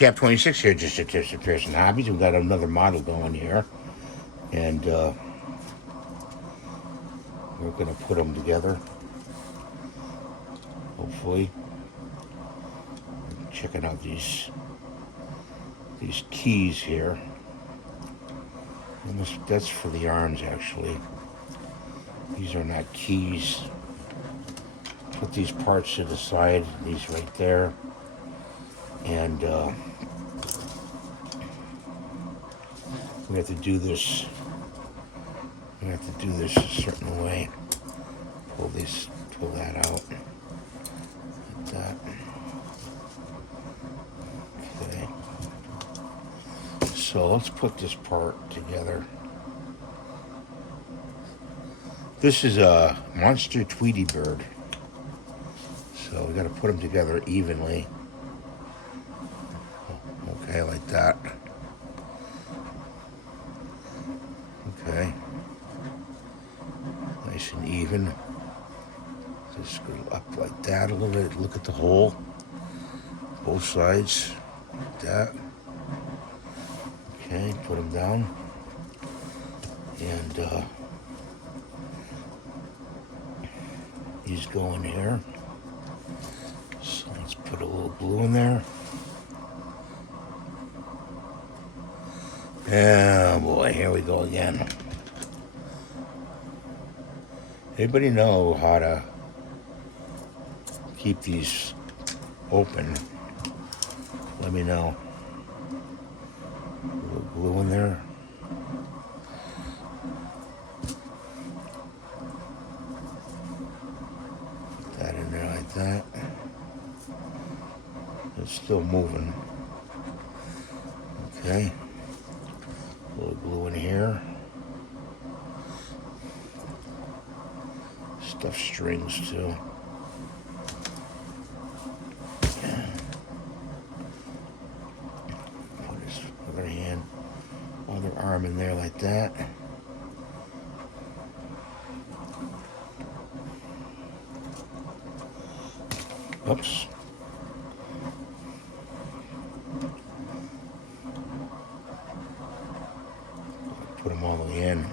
Cap 26 here, just tips and Pearson Hobbies. We've got another model going here, and we're going to put them together. Hopefully, checking out these keys here. And that's for the arms, actually. These are not keys. Put these parts to the side. These right there, and we have to do this. We have to do this a certain way. Pull that out. Like that. Okay. So let's put this part together. This is a monster Tweety bird. So we got to put them together evenly. Okay, like that. Okay. Nice and even. Just go up like that a little bit. Look at the hole. Both sides. Like that. Okay, put them down. And these go in here. So let's put a little glue in there. Oh boy, here we go again. Anybody know how to keep these open? Let me know. A little glue in there. Put that in there like that. It's still moving. Okay. A little glue in here. Stuff strings too. Put his other arm in there like that. Oops. Put them all the way in.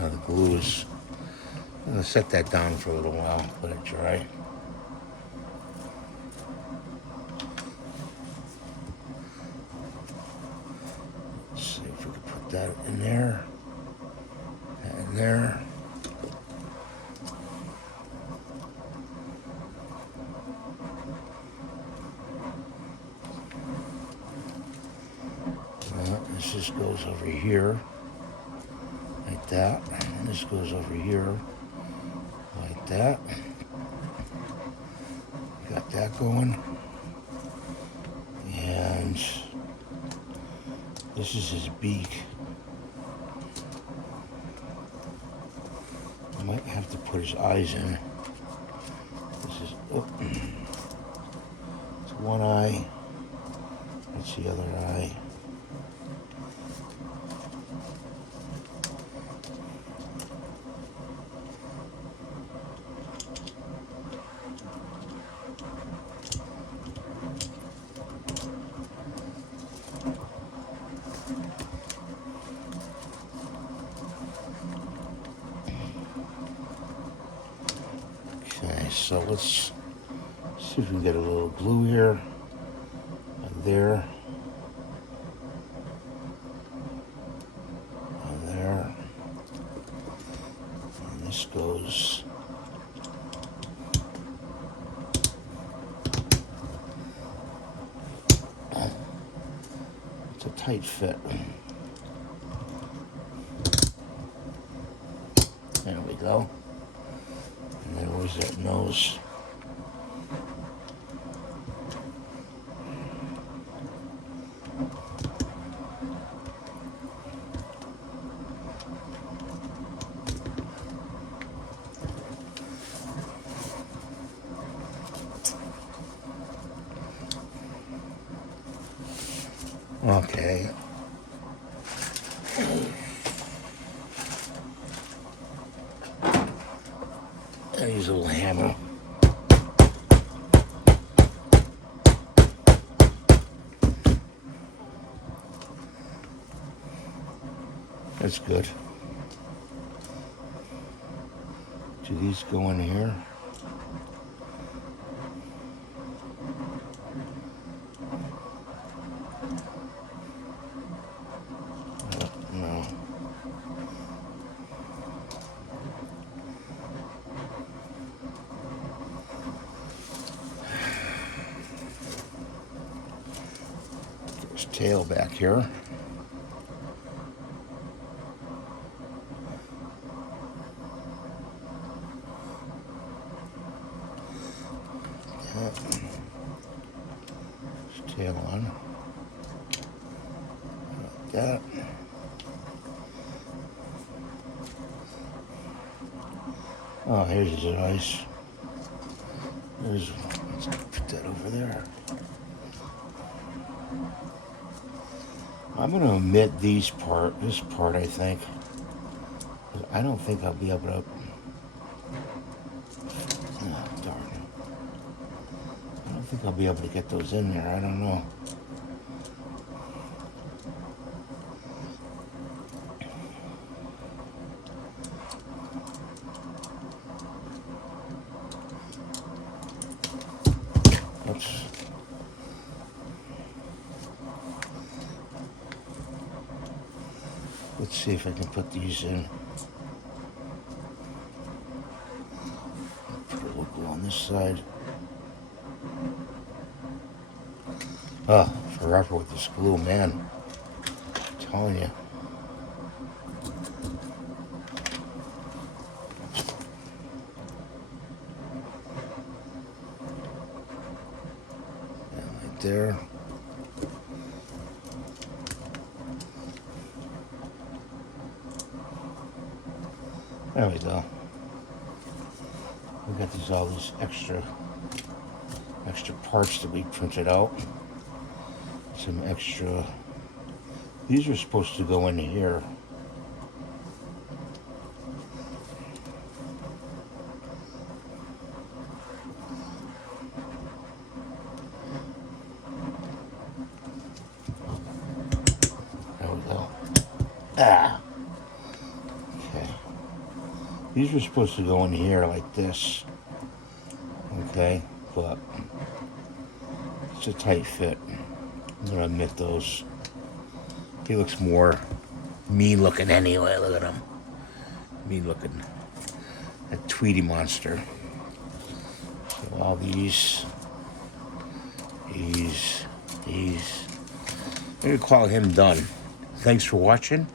The glue is. I'm going to set that down for a little while, let it dry. Let's see if we can put that in there. And there. This just goes over here. Like that. And this goes over here. Like that. Got that going. And this is his beak. I might have to put his eyes in. This is, oh, it's one eye. That's the other eye. Okay, so let's see if we can get a little glue here and there and there, and this goes it's a tight fit. There we go. And then where's that nose? Okay. I use a little hammer. That's good. Do these go in here? No. Get his tail back here. His tail on. Like that. Oh, here's his eyes. Let's put that over there. I'm going to omit this part, I think. I don't think I'll be able to... Oh, darn. I don't think I'll be able to get those in there. I don't know. Oops. Let's see if I can put these in. Put a logo on this side. Oh, forever with this glue, man. I'm telling you. And right there. There we go. We got all these extra parts that we printed out. Some extra. These are supposed to go in here. There we go. Ah. Okay. These were supposed to go in here like this. Okay, but it's a tight fit. I'm gonna omit those. He looks more mean looking anyway. Look at him. Mean looking. That Tweety monster. So all these. I'm gonna call him done. Thanks for watching.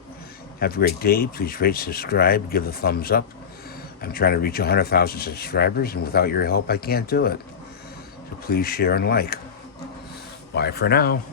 Have a great day. Please rate, subscribe, give a thumbs up. I'm trying to reach 100,000 subscribers, and without your help, I can't do it. So please share and like. Bye for now.